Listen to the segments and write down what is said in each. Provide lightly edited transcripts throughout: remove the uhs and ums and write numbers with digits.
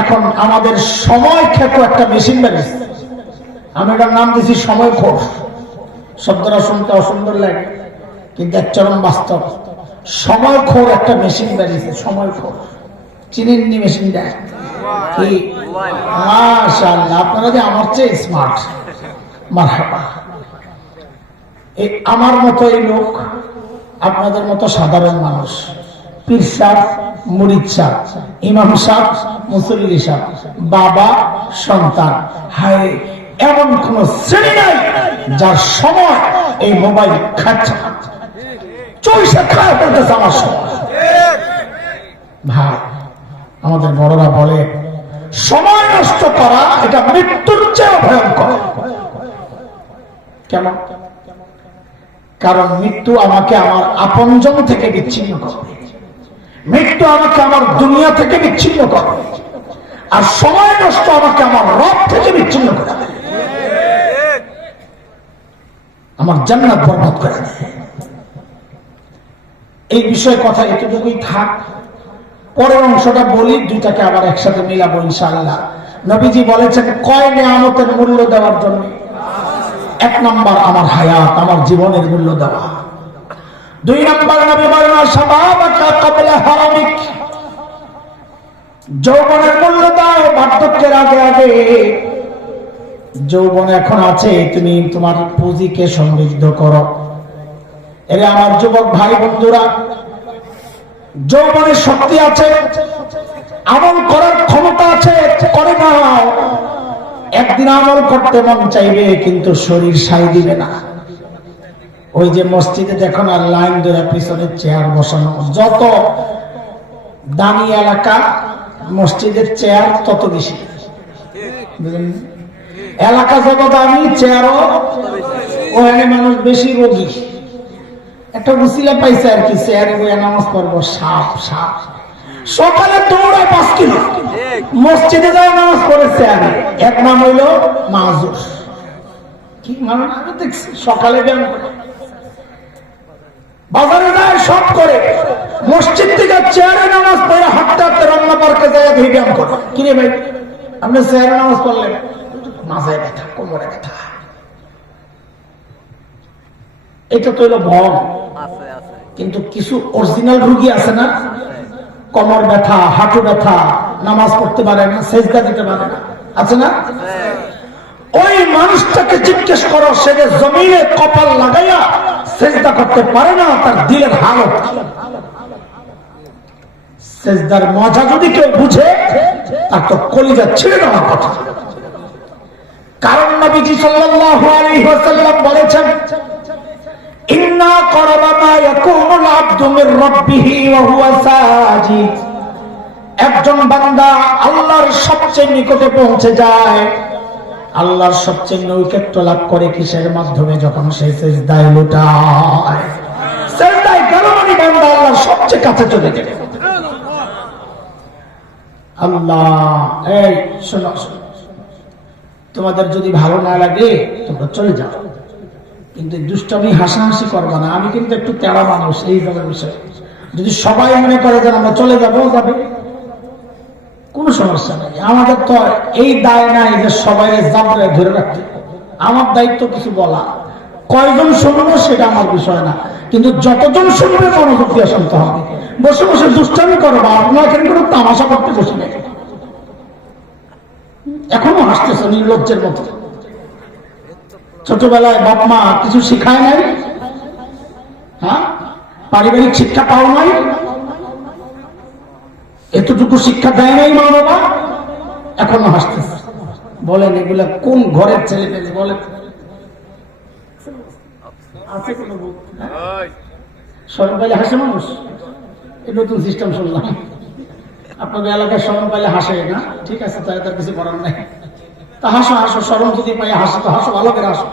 এখন আমাদের সময় খেকো একটা মেশিন বেরিয়েছে, আমি এটার নাম দিয়েছি সময় খোর। শব্দটা শুনতে অসুন্দর লাগে কিন্তু এক চরম বাস্তব। সময় খোর একটা মেশিন বেরিয়েছে, সময় খোর। চিনেননি মেশিনটা কি? মাশাআল্লাহ, আপনারা যে আমার চেয়ে স্মার্ট। মারহাবা। এই আমার মতো এই লোক, আপনাদের মতো সাধারণ মানুষ, পীর সাহেব, মুরিদ সাহেব, ইমাম সাহেব, মুসল্লি সাহেব, বাবা, সন্তান, হায় এমন কোন শ্রেণী নাই যার সময় এই মোবাইল খাচ্ছে, চইসে খায় ফেলতেছে আমার সময়। ভাই, আমাদের বড়রা বলে সময় নষ্ট করা এটা মৃত্যুর চেয়ে ভয়ঙ্কর। কেন? কারণ মৃত্যু আমাকে আমার আপনজন থেকে বিচ্ছিন্ন করবে, মৃত্যু আমাকে আমার দুনিয়া থেকে বিচ্ছিন্ন করবে, আর সময় নষ্ট আমাকে আমার রব থেকে বিচ্ছিন্ন করে দেবে, আমার জান্নাত বরবাদ করে দেবে। এই বিষয়ে কথা এতটুকুই থাক, পরের অংশটা বলি, দুইটাকে আবার একসাথে মিলাবো ইনশাআল্লাহ। নবীজি বলেছেন কয় নিয়ামতের মূল্য দেওয়ার জন্য? এক নম্বর আমার হায়াত, আমার জীবনের মূল্য দেওয়া। দুই নম্বর নবী বলেন শাবাবাকা ক্বাবলা হারামিক, যৌবনের মূল্য দাও বার্ধক্যের আগে আগে। যৌবন এখন আছে, তুমি তোমার পুঁজিকে সমৃদ্ধ করো। এরে আমার যুবক ভাই বন্ধুরা, যৌবনের শক্তি আছে, আমল করার ক্ষমতা আছে, করে নাও। একদিন আমল করতে মন চাইবে কিন্তু শরীর সাই দিবে না। ওই যে মসজিদে দেখো না লাইন ধরে পিছনে চেয়ার বসানো, যত দামি এলাকা মসজিদের চেয়ার তত বেশি। এলাকা যত দামি চেয়ারও ওখানে মানুষ বেশি রোগী। একটা উসিলা পাইছে আর কি, চেয়ারে বইয়া নামাজ পড়বো। সাপ সাপ সকালে দৌড়ায় 5 কিলো, মসজিদে যায় নামাজ পড়েছে। আমি এক নাম হইল মাহুর, কি মানে আমি দেখছি সকালে ব্যায়াম করে, বাজারে যায় সব করে, মসজিদ থেকে চেয়ারে নামাজ পড়ে হাঁটতে হাঁটতে রান্না পার্কে যায় ব্যায়াম করে। কিরে ভাই, আপনি চেয়ারে নামাজ পড়লেন? মাথায় ব্যথা, কোমরে ব্যথা। এটা তো হইল ভগ। কিন্তু কিছু অরিজিনাল রোগী আছে না, কোমর ব্যথা, হাঁটু ব্যথা, নামাজ পড়তে পারে না, সেজদা দিতে পারে না, আছে না? ওই মানুষটাকে জিজ্ঞেস করো, সে যে জমিনে কপাল লাগাইয়া সেজদা করতে পারে না, তার দিলের হালত। সেজদার মজা যদি কেউ বুঝে, তার তো কলিজা ছিঁড়ে দেওয়ার কথা। কারণ নবীজি সাল্লাল্লাহু আলাইহি ওয়াসাল্লাম বলেছেন, ইন্না ক্বারাবা মা ইয়াকুনুল আবদু মির রাব্বিহি ওয়া হুয়া সাজিদ। একজন বান্দা আল্লাহর সবচেয়ে নিকটে পৌঁছে যায়, আল্লাহর সবচেয়ে নৈকট্য লাভ করে কিসের মাধ্যমে? যখন সে সিজদায় লুটায়। সিজদায় গেল মানে বান্দা আল্লাহর সবচেয়ে কাছে চলে যায়। আল্লাহ, এই শোনো, তোমাদের যদি ভালো না লাগে তোমরা চলে যাও, কিন্তু দুষ্টামি হাসাহাসি করবো না। আমি কিন্তু একটু তেড়া মানুষ এই ধরনের বিষয়। যদি সবাই মনে করে যে আমরা চলে যাবো, যাবে, কোনো সমস্যা নেই। আমাদের তো এই দায় নাই যে সবাই জাবরে ধরে রাখতে। আমার দায়িত্ব কিছু বলা, কয়জন শুনবো সেটা আমার বিষয় না, কিন্তু যতজন শুনবে মনোযোগ দিয়ে শুনতে হবে। বসে বসে দুষ্টামি করবো, আপনারা এখানে কোনো তামাশা করতে বসে নেই। এখনো হাসতেছে নির্লজ্জের মতো। ছোটবেলায় বাপ মা কিছু শিখায় নাই? হ্যাঁ, পারিবারিক শিক্ষা পাও নাই? এতটুকু শিক্ষা দেয় নাই মা বাবা? এখনো হাসতেছে। বলেন এগুলা কোন ঘরের ছেলে পেলে? বলেন আছে কোন? শরম পাইলে হাসে মানুষ? এই নতুন সিস্টেম শুনলাম। আপনাদের এলাকায় শরম পাইলে হাসে না? ঠিক আছে, তাহলে তার কিছু করার নাই। তা হাসো হাসো, শরম যদি পাই হাসো তো হাসো, ভালো করে হাসো।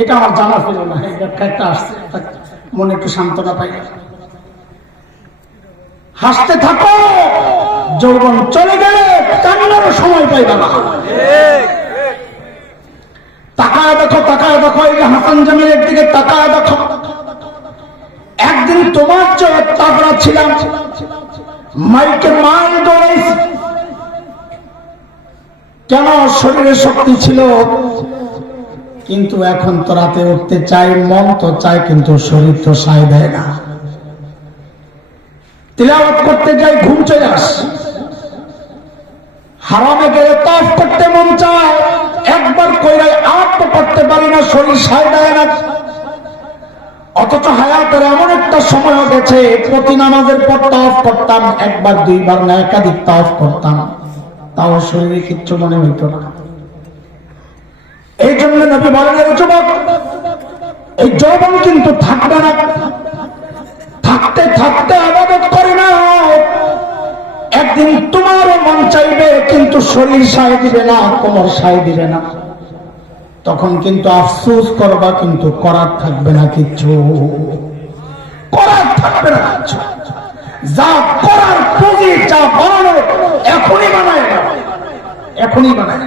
এটা আমার জানা ছিল না, এই ব্যাখ্যা একটা আসছে, মনে একটু সান্ত্বনা পাই। হাসতে থাকো, যৌবন চলে গেলে কান্নারও সময় পাইবে না। তাকায় দেখো, তাকায় দেখো, এই যে হাসান জামিলের দিকে তাকায় দেখো। একদিন তোমার চেয়ে তাগড়া ছিলাম, মাইকে মাল দৌড়াইছি, কেন? শরীরে শক্তি ছিল, কিন্তু এখন তো রাতে উঠতে চাই, মন তো চায়, কিন্তু শরীর তো সায় দেয় না। তিলাওয়াত করতে যাই, ঘুম চলে আসে। হারামে গেলে তাওয়াফ করতে মন চায়, একবার কইরাই আর তো করতে পারি না, শরীর সায় দেয় না। অথচ হায়াতের এমন একটা সময় গেছে, প্রতি নামাজের পর তাওয়াফ করতাম, একবার দুইবার না একাধিক তাওয়াফ করতাম, তাও শরীরে কিচ্ছু মনে হইত না। এই জন্য নবী বলেন, যুবক, এই যৌবন কিন্তু থাকবে না, থাকতে থাকতে ইবাদত করে না, একদিন তোমারও মন চাইবে, কিন্তু শরীর সায় দিবে না, কোমর সায় দিবে না। তখন কিন্তু আফসোস করবা, কিন্তু করার থাকবে না কিচ্ছু, করার থাকবে না কিচ্ছু। যা করার পুঁজি, যা বানানো, এখনই বানায় না, এখনই বানায়।